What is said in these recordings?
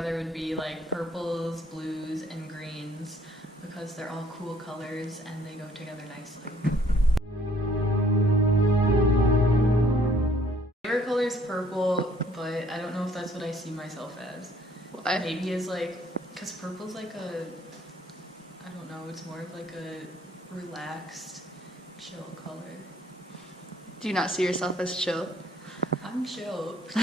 together would be like purples, blues, and greens because they're all cool colors and they go together nicely. Favorite color is purple, but I don't know if that's what I see myself as. Maybe as like, because purple's like a, I don't know, it's more of like a relaxed, chill color. Do you not see yourself as chill? I'm chill, but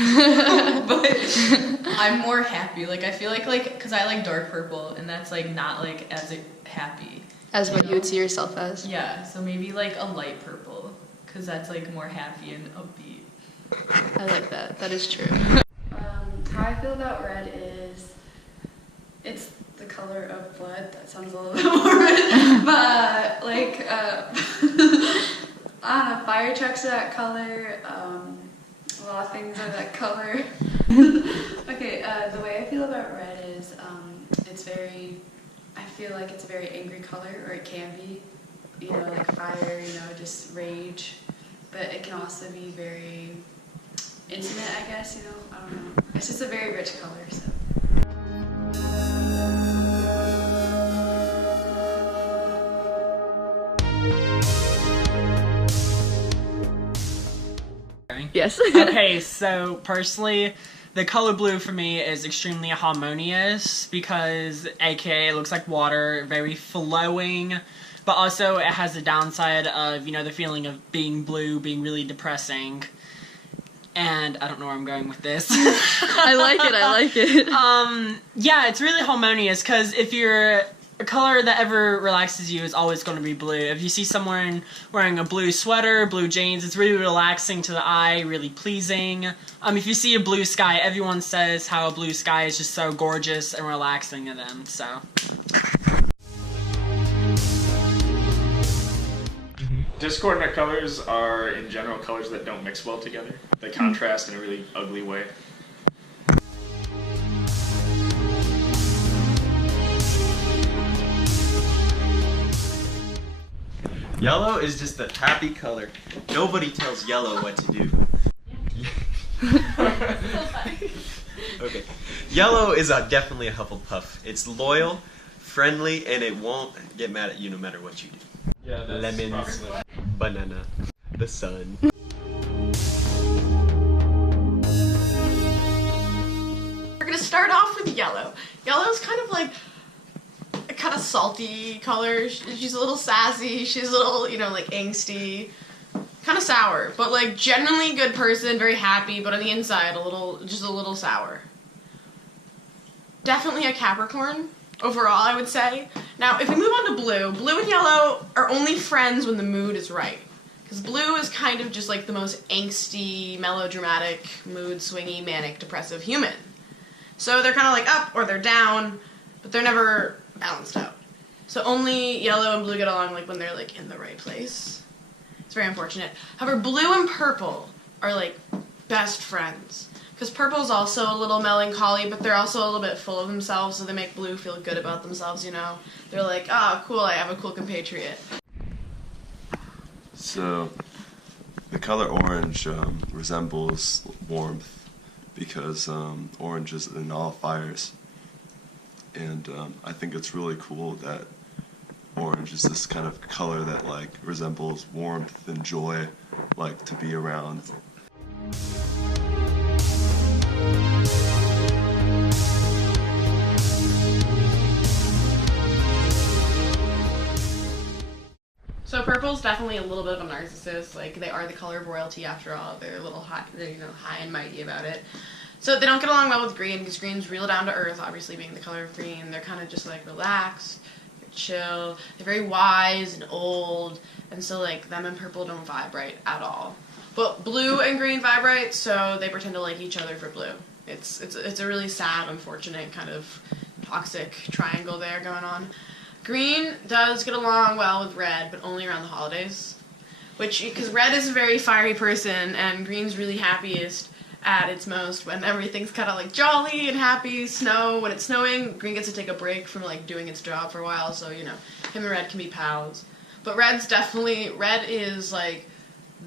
I'm more happy. Like I feel like because I like dark purple, and that's like not like as happy as what you would see yourself as. Yeah, so maybe like a light purple, because that's like more happy and upbeat. I like that. That is true. How I feel about red is it's the color of blood. That sounds a little bit morbid, but like I don't know, fire trucks are that color. A lot of things are that color. Okay, the way I feel about red is I feel like it's a very angry color, or it can be, you know, like fire, you know, just rage. But it can also be very intimate, I guess, you know, I don't know. It's just a very rich color, so. Yes. Okay, so personally, the color blue for me is extremely harmonious because aka it looks like water, very flowing, but also it has the downside of, you know, the feeling of being blue being really depressing. And I don't know where I'm going with this. I like it. Yeah, it's really harmonious because if you're a color that ever relaxes you is always going to be blue. If you see someone wearing a blue sweater, blue jeans, it's really relaxing to the eye, really pleasing. If you see a blue sky, everyone says how a blue sky is just so gorgeous and relaxing to them, so. Discordant colors are, in general, colors that don't mix well together. They contrast in a really ugly way. Yellow is just a happy color. Nobody tells yellow what to do. Okay. Yellow is definitely a Hufflepuff. It's loyal, friendly, and it won't get mad at you no matter what you do. Yeah, that's lemons, banana, the sun. We're gonna start off with yellow. Yellow's kind of like a kind of salty color. She's a little sassy. She's a little, you know, like angsty, kind of sour, but like genuinely good person, very happy, but on the inside just a little sour. Definitely a Capricorn overall, I would say. Now, if we move on to blue, blue and yellow are only friends when the mood is right. Because blue is kind of just like the most angsty, melodramatic, mood swingy, manic, depressive human. So they're kind of like up or they're down, but they're never balanced out. So only yellow and blue get along like when they're like in the right place. It's very unfortunate. However, blue and purple are like best friends. Because purple's also a little melancholy, but they're also a little bit full of themselves, so they make blue feel good about themselves, you know? They're like, ah, cool, I have a cool compatriot. So, the color orange resembles warmth because orange is in all fires. And I think it's really cool that orange is this kind of color that like resembles warmth and joy, like to be around. So purple's definitely a little bit of a narcissist. Like, they are the color of royalty after all. They're a little high, they're, you know, high and mighty about it. So they don't get along well with green because green's real down to earth, obviously being the color of green. They're kind of just like relaxed, they're chill, they're very wise and old, and so like them and purple don't vibe right at all. But blue and green vibe right, so they pretend to like each other for blue. It's a really sad, unfortunate kind of toxic triangle there going on. Green does get along well with red, but only around the holidays. Because red is a very fiery person, and green's really happiest at its most when everything's kind of like jolly and happy. Snow, when it's snowing, green gets to take a break from like doing its job for a while, so you know, him and red can be pals. But red is like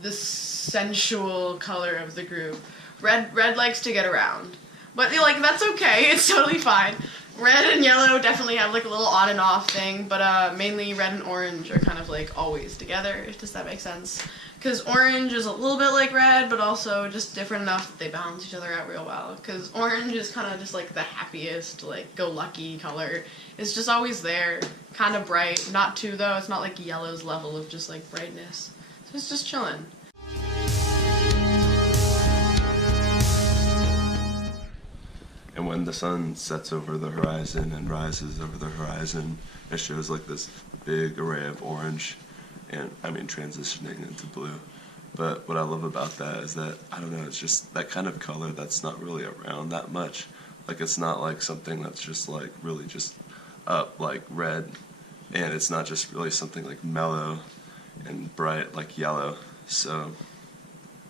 the sensual color of the group. Red likes to get around. But like that's okay. It's totally fine. Red and yellow definitely have like a little on and off thing, but mainly red and orange are kind of like always together. Does that make sense? Because orange is a little bit like red, but also just different enough that they balance each other out real well. Because orange is kind of just like the happiest, like go lucky color. It's just always there, kind of bright. Not too though. It's not like yellow's level of just like brightness. So it's just chilling. And when the sun sets over the horizon and rises over the horizon, it shows like this big array of orange, and I mean transitioning into blue. But what I love about that is that, I don't know, it's just that kind of color that's not really around that much. Like it's not like something that's just like really just up like red, and it's not just really something like mellow and bright like yellow. So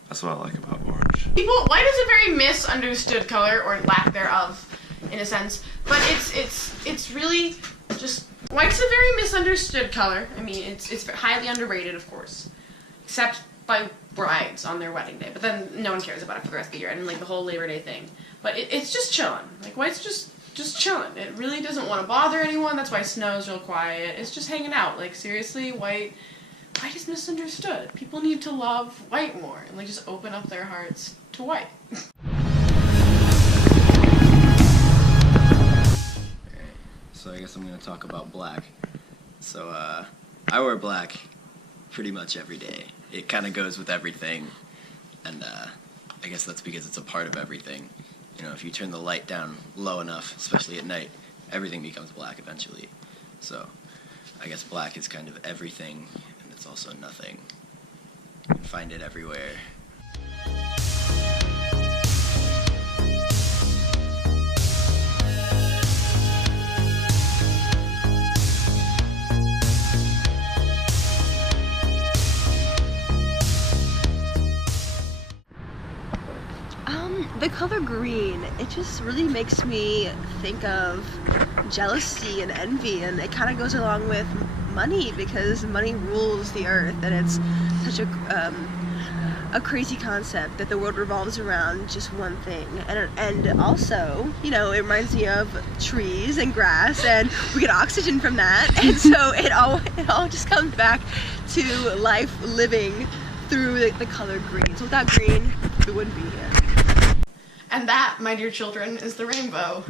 that's what I like about orange. White is a very misunderstood color, or lack thereof, in a sense. But it's really just, white's a very misunderstood color. I mean, it's highly underrated, of course, except by brides on their wedding day. But then no one cares about it for the rest of the year, and like the whole Labor Day thing. But it's just chilling. Like white's just chilling. It really doesn't want to bother anyone. That's why snow's real quiet. It's just hanging out. Like seriously, white is misunderstood. People need to love white more and like just open up their hearts to white. So I guess I'm going to talk about black. So I wear black pretty much every day. It kind of goes with everything, and I guess that's because it's a part of everything. You know, if you turn the light down low enough, especially at night, everything becomes black eventually. So I guess black is kind of everything, and it's also nothing. You can find it everywhere. The color green, it just really makes me think of jealousy and envy, and it kind of goes along with money, because money rules the earth, and it's such a crazy concept that the world revolves around just one thing. And also, you know, it reminds me of trees and grass, and we get oxygen from that, and so it all just comes back to life living through the color green. So without green, we wouldn't be here. And that, my dear children, is the rainbow.